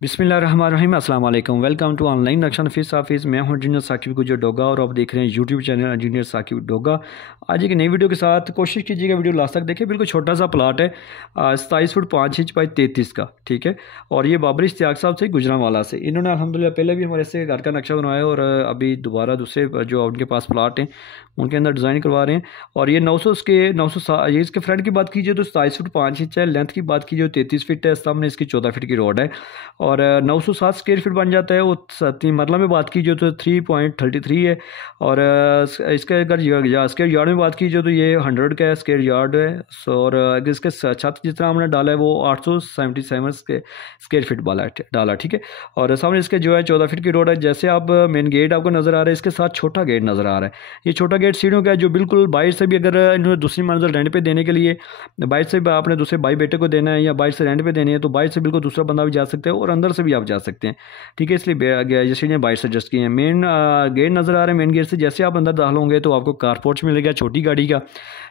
बिस्मिल्लाहिर्रहमानिर्रहीम अस्सलाम वालेकुम। वेलकम टू ऑनलाइन नक्शा नफीस ऑफिस। मैं हूं इंजीनियर साकिब गुजर डोगा और आप देख रहे हैं YouTube channel engineer Saqib Doga. आज एक नई वीडियो के साथ कोशिश कीजिएगा वीडियो लास्ट तक देखिए। बिल्कुल छोटा सा प्लाट है, 27 फुट 5 इंच बाई 33 का, ठीक है। और ये बाबर इश्तियाक साहब से गुजरांवाला से, इन्होंने अल्हम्दुलिल्लाह पहले भी हमारे से घर का नक्शा बनवाया और अभी दोबारा दूसरे जो उनके पास प्लाट हैं उनके अंदर डिज़ाइन करवा रहे हैं। और ये 900 ये इसके फ्रंट की बात कीजिए तो 27 फुट 5 इंच है, लेंथ की बात कीजिए तो 33 फीट है, सामने इसकी 14 फीट की रोड है और 907 स्क्वायर फीट बन जाता है। वो 3 मरला में बात कीजिए तो 3.33 है और इसके अगर स्क्वायर यार्ड में बात कीजिए तो ये 100 का स्क्वायर यार्ड है। और अगर इसके छत जितना हमने डाला है वो 877 स्क्वायर फीट डाला, ठीक है। और सामने इसके जो है 14 फीट की रोड है। जैसे आप मेन गेट आपको नज़र आ रहा है, इसके साथ छोटा गेट नज़र आ रहा है। ये छोटा गेट सीढ़ियों का है जो बिल्कुल बाहर से भी, अगर इन्होंने दूसरी मंजिल रेंट पे देने के लिए बाहर से आपने दूसरे भाई बेटे को देना है या बाहर से रेंट पे देनी है तो बाहर से बिल्कुल दूसरा बंदा भी जा सकता है और अंदर से भी आप जा सकते हैं, ठीक है। इसलिए ये सीढ़ियाँ बाहर से एडजस्ट की हैं। मेन गेट नज़र आ रहा है। मेन गेट से जैसे आप अंदर दाखिल होंगे तो आपको कार पोर्च मिलेगा छोटी गाड़ी का,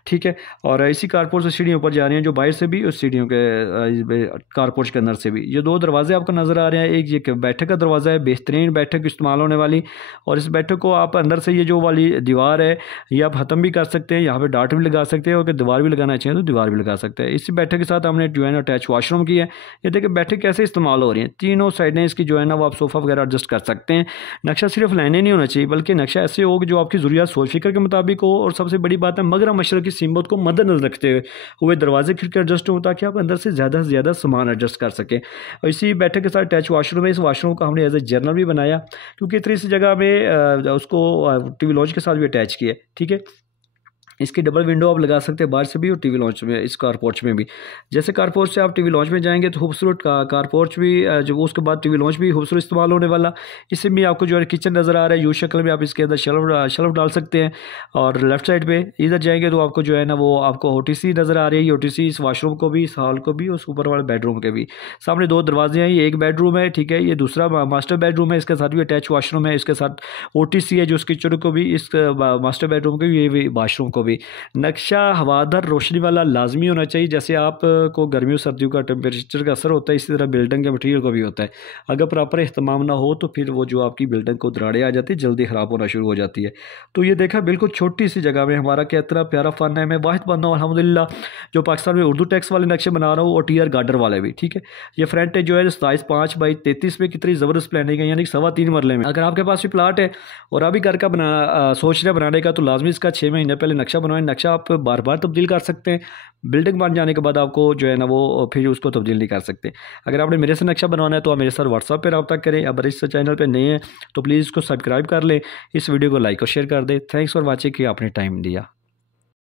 ठीक है। और इसी कार पोर्च से सीढ़ियों ऊपर जा रही हैं जो बाहर से भी और सीढ़ियों के कार पोर्च के अंदर से भी। ये दो दरवाजे आपको नज़र आ रहे हैं। एक ये बैठक का दरवाज़ा है, बेहतरीन बैठक इस्तेमाल होने वाली। और इस बैठक को आप अंदर से ये जो वाली दीवार है ये आप ख़त्म भी कर सकते हैं, यहाँ पे डार्ट भी लगा सकते हैं और अगर दीवार भी लगाना चाहिए तो दीवार भी लगा सकते हैं। इसी बैठक के साथ हमने जो है ना अटैच वॉशरूम की है। ये देखिए बैठक कैसे इस्तेमाल हो रही है, तीनों साइडें इसकी जो है ना वो आप सोफ़ा वगैरह एडजस्ट कर सकते हैं। नक्शा सिर्फ लाइनें नहीं होना चाहिए बल्कि नक्शा ऐसे हो कि जो आपकी ज़रूरियात सोच फिक्र के मुताबिक हो। और सबसे बड़ी बात है मगरब मशरक़ की सीमत को मद्देनज़र रखते हुए दरवाजे खिड़की एडजस्ट हो ताकि आप अंदर से ज़्यादा सामान एडजस्ट कर सकें। और इसी बैठक के साथ अटैच वॉशरूम है। इस वॉशरूम को हमने एज ए जर्नल भी बनाया क्योंकि इतनी सी जगह में उसको टीवी लॉन्च के साथ भी अटैच किया, ठीक है। इसकी डबल विंडो आप लगा सकते हैं बाहर से भी और टीवी लॉन्च में, इस कार पोर्च में भी। जैसे कार पोर्च से आप टीवी लॉन्च में जाएंगे तो खूबसूरत कार पोर्च भी जो उसके बाद टीवी लॉन्च भी खूबसूरत इस्तेमाल होने वाला। इससे भी आपको जो है किचन नज़र आ रहा है यू शक्ल में, आप इसके अंदर शेल्फ डाल सकते हैं। और लेफ्ट साइड पे इधर जाएंगे तो आपको जो है ना वो आपको OTC नज़र आ रही है। OTC इस वाशरूम को भी, इस हॉल को भी, उस ऊपर वाले बेडरूम के भी। सामने दो दरवाजे हैं, ये एक बेडरूम है, ठीक है। ये दूसरा मास्टर बेडरूम है, इसके साथ भी अटैच वाशरूम है। इसके साथ OTC है जो उस किचन को भी, इस मास्टर बेडरूम को भी, ये भी वाशरूम को भी। नक्शा हवादार रोशनी वाला लाजमी होना चाहिए। जैसे आपको गर्मियों सर्दियों का टेम्परेचर का असर होता है इसी तरह बिल्डिंग के मटीरियल को भी होता है। अगर प्रॉपर इस्तेमाल ना हो तो फिर वो जो आपकी बिल्डिंग को दराड़े आ जाती है, जल्दी ख़राब होना शुरू हो जाती है। तो ये देखा बिल्कुल छोटी सी जगह में हमारा क्या इतना प्यारा फ़न है। मैं वाहिद बंदा हूँ अल्हम्दुलिल्लाह जो पाकिस्तान में उर्दू टेक्स्ट वाले नक्शे बना रहा हूँ और टीयर गार्डर वाले भी, ठीक है। ये फ्रंट जो है 27 बाई 33 में कितनी ज़बरदस्त प्लानिंग है, यानी 3.25 मरले में। अगर आपके पास भी प्लाट है और अभी घर का सोच रहे बनाने का तो लाजमी इसका 6 महीने पहले नक्शा बनवाएं। नक्शा आप बार बार तब्दील कर सकते हैं, बिल्डिंग बन जाने के बाद आपको जो है ना वो फिर उसको तब्दील नहीं कर सकते। अगर आपने मेरे से नक्शा बनवाना है तो आप मेरे साथ व्हाट्सएप पे रब्ता करें। अगर इस चैनल पे नए हैं तो प्लीज़ इसको सब्सक्राइब कर लें, इस वीडियो को लाइक और शेयर कर दें। थैंक्स फॉर वॉचिंग कि आपने टाइम दिया।